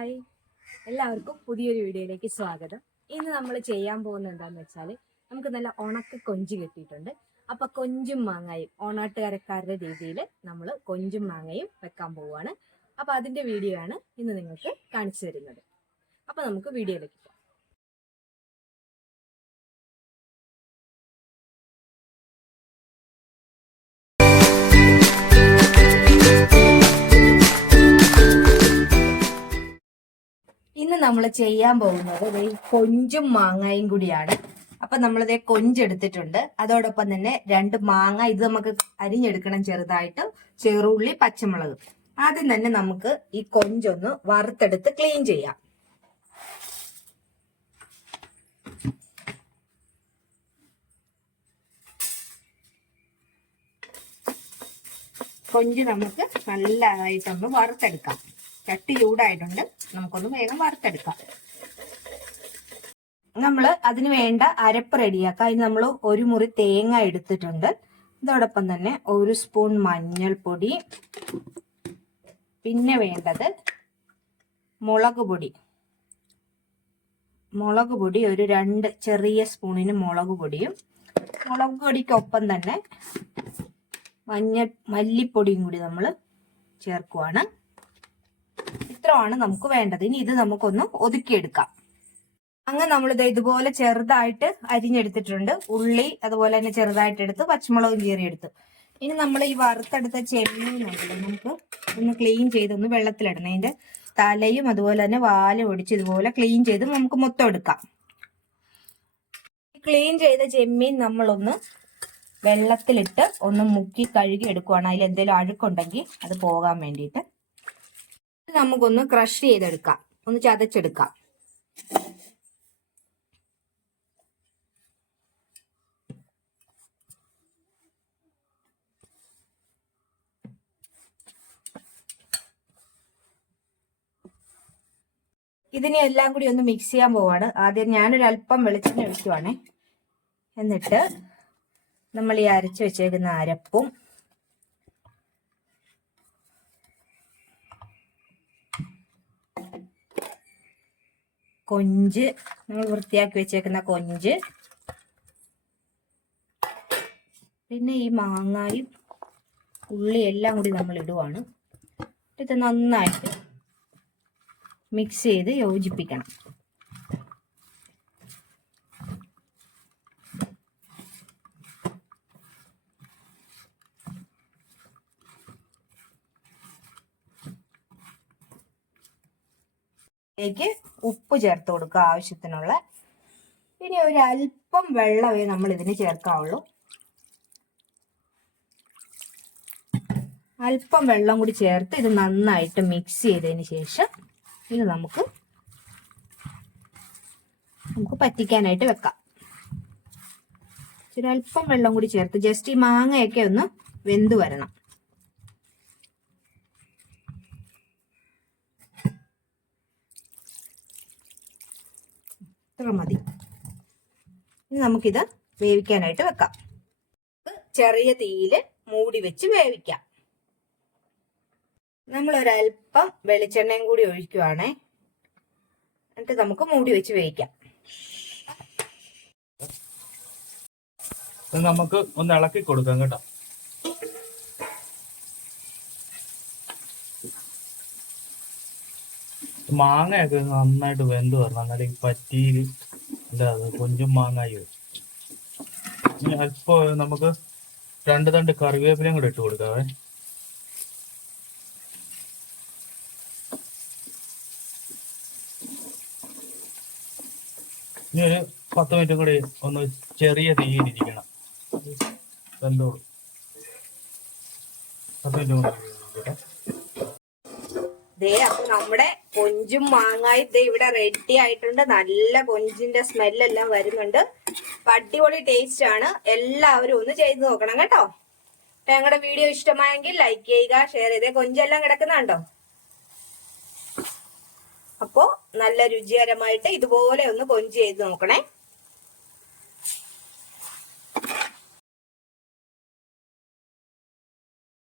Hi, എല്ലാവർക്കും പുതിയൊരു വീഡിയോയിലേക്ക് സ്വാഗതം. ഇന്ന് നമ്മൾ ചെയ്യാൻ പോകുന്നത് എന്താണെന്ന് വെച്ചാൽ നമുക്ക് നല്ല ഉണക്ക കൊഞ്ച് കിട്ടിയിട്ടുണ്ട്. അപ്പോൾ കൊഞ്ചും മാങ്ങയും ഓണാട്ടുകരക്കാരുടെ രീതിയിൽ നമ്മൾ കൊഞ്ചും മാങ്ങയും വെക്കാൻ പോവുകയാണ്. അപ്പോൾ അതിൻ്റെ വീഡിയോ ആണ് ഇന്ന് നിങ്ങൾക്ക് കാണിച്ചു തരുന്നത്. അപ്പോൾ നമുക്ക് വീഡിയോയിലേക്ക് പോകാം. ഇന്ന് നമ്മൾ ചെയ്യാൻ പോകുന്നത് കൊഞ്ചും മാങ്ങയും കൂടിയാണ്. അപ്പൊ നമ്മളിതേ കൊഞ്ചെടുത്തിട്ടുണ്ട്. അതോടൊപ്പം തന്നെ 2 മാങ്ങ, ഇത് നമുക്ക് അരിഞ്ഞെടുക്കണം ചെറുതായിട്ട്, ചെറുള്ളി, പച്ചമുളക്. ആദ്യം തന്നെ നമുക്ക് ഈ കൊഞ്ചൊന്ന് വറുത്തെടുത്ത് ക്ലീൻ ചെയ്യാം. കൊഞ്ച് നമുക്ക് നല്ലതായിട്ടൊന്ന് വറുത്തെടുക്കാം. ചട്ടി ചൂടായിട്ടുണ്ട്, നമുക്കൊന്ന് വേഗം വറുത്തെടുക്കാം. നമ്മൾ അതിന് വേണ്ട അരപ്പ് റെഡിയാക്കാം. അതിന് നമ്മൾ 1 മുറി തേങ്ങ എടുത്തിട്ടുണ്ട്. അതോടൊപ്പം തന്നെ 1 സ്പൂൺ മഞ്ഞൾപ്പൊടി, പിന്നെ വേണ്ടത് മുളക് പൊടി ഒരു 2 ചെറിയ സ്പൂണിന് മുളക് പൊടിയും, മുളക് പൊടിക്കൊപ്പം തന്നെ മല്ലിപ്പൊടിയും കൂടി നമ്മൾ ചേർക്കുവാണ്. ഇത്രയാണ് നമുക്ക് വേണ്ടത്. ഇനി ഇത് നമുക്കൊന്ന് ഒതുക്കിയെടുക്കാം. അങ്ങനെ നമ്മളിത് ഇതുപോലെ ചെറുതായിട്ട് അരിഞ്ഞെടുത്തിട്ടുണ്ട്. ഉള്ളി അതുപോലെ തന്നെ ചെറുതായിട്ട് എടുത്ത്, പച്ചമുളകും കീറിയെടുത്ത്. ഇനി നമ്മൾ ഈ വറുത്തെടുത്ത ചെമ്മീനുണ്ടല്ലോ, നമുക്ക് ഒന്ന് ക്ലീൻ ചെയ്തൊന്ന് വെള്ളത്തിലിടണം. അതിന്റെ തലയും അതുപോലെ തന്നെ വാലും ഒടിച്ച് ഇതുപോലെ ക്ലീൻ ചെയ്ത് നമുക്ക് മൊത്തം എടുക്കാം. ക്ലീൻ ചെയ്ത ചെമ്മീൻ നമ്മളൊന്ന് വെള്ളത്തിലിട്ട് ഒന്ന് മുക്കി കഴുകി എടുക്കുവാണ്. അതിൽ എന്തെങ്കിലും അഴുക്കുണ്ടെങ്കിൽ അത് പോകാൻ വേണ്ടിയിട്ട്. നമുക്കൊന്ന് ക്രഷ് ചെയ്തെടുക്കാം, ഒന്ന് ചതച്ചെടുക്കാം. ഇതിനെ എല്ലാം കൂടി ഒന്ന് മിക്സ് ചെയ്യാൻ പോവാണ്. ആദ്യം ഞാനൊരു അല്പം വെളിച്ചെണ്ണ ഒഴിക്കുവാണേ. എന്നിട്ട് നമ്മൾ ഈ അരച്ചു വെച്ചേക്കുന്ന അരപ്പും കൊഞ്ച്, നമ്മൾ വൃത്തിയാക്കി വെച്ചേക്കുന്ന കൊഞ്ച്, പിന്നെ ഈ മാങ്ങായും ഉള്ളി എല്ലാം കൂടി നമ്മൾ ഇടുവാണ്. ഇത് നന്നായിട്ട് മിക്സ് ചെയ്ത് യോജിപ്പിക്കണം. ലേക്ക് ഉപ്പ് ചേർത്ത് കൊടുക്കുക ആവശ്യത്തിനുള്ള. ഇനി ഒരു അല്പം വെള്ളമേ നമ്മൾ ഇതിന് ചേർക്കാവുള്ളൂ. അല്പം വെള്ളം കൂടി ചേർത്ത് ഇത് നന്നായിട്ട് മിക്സ് ചെയ്തതിന് ശേഷം ഇത് നമുക്ക് പറ്റിക്കാനായിട്ട് വെക്കാം. ഒരല്പം വെള്ളം കൂടി ചേർത്ത് ജസ്റ്റ് ഈ മാങ്ങയൊക്കെ ഒന്ന് വെന്ത് വരണം. ഇത്ര മതി. ഇനി നമുക്കിത് വേവിക്കാനായിട്ട് വെക്കാം. ചെറിയ തീയിൽ മൂടി വെച്ച് വേവിക്കാം. നമ്മൾ ഒരല്പം വെളിച്ചെണ്ണയും കൂടി ഒഴിക്കുവാണേ. എന്നിട്ട് നമുക്ക് മൂടി വെച്ച് വേവിക്കാം. നമുക്ക് ഒന്ന് ഇളക്കി കൊടുക്കാം കേട്ടോ. മാങ്ങയൊക്കെ നന്നായിട്ട് വെന്ത് വരണം, എന്നാലും പറ്റിയിൽ അല്ലാതെ കൊഞ്ചും മാങ്ങായും. ഇനി അല്പം നമുക്ക് 2 തണ്ട് കറിവേപ്പിലയും കൂടെ ഇട്ട് കൊടുക്കാവേ. ഇനി ഒരു 10 മിനിറ്റും കൂടി ഒന്ന് ചെറിയ തീയിലിരിക്കണം. വെന്തോളൂ. 10 മിനിറ്റും കൂടി. അപ്പൊ നമ്മുടെ കൊഞ്ചും മാങ്ങായും ഇവിടെ റെഡി ആയിട്ടുണ്ട്. നല്ല കൊഞ്ചിന്റെ സ്മെല്ലെല്ലാം വരുന്നുണ്ട്. അടിപൊളി ടേസ്റ്റ് ആണ്. എല്ലാവരും ഒന്ന് ചെയ്ത് നോക്കണം കേട്ടോ. ഞങ്ങളുടെ വീഡിയോ ഇഷ്ടമായെങ്കിൽ ലൈക്ക് ചെയ്യുക, ഷെയർ ചെയ്തേ. കൊഞ്ചെല്ലാം കിടക്കുന്നുണ്ടോ? അപ്പോ നല്ല രുചികരമായിട്ട് ഇതുപോലെ ഒന്ന് കൊഞ്ച് ചെയ്ത് നോക്കണേ.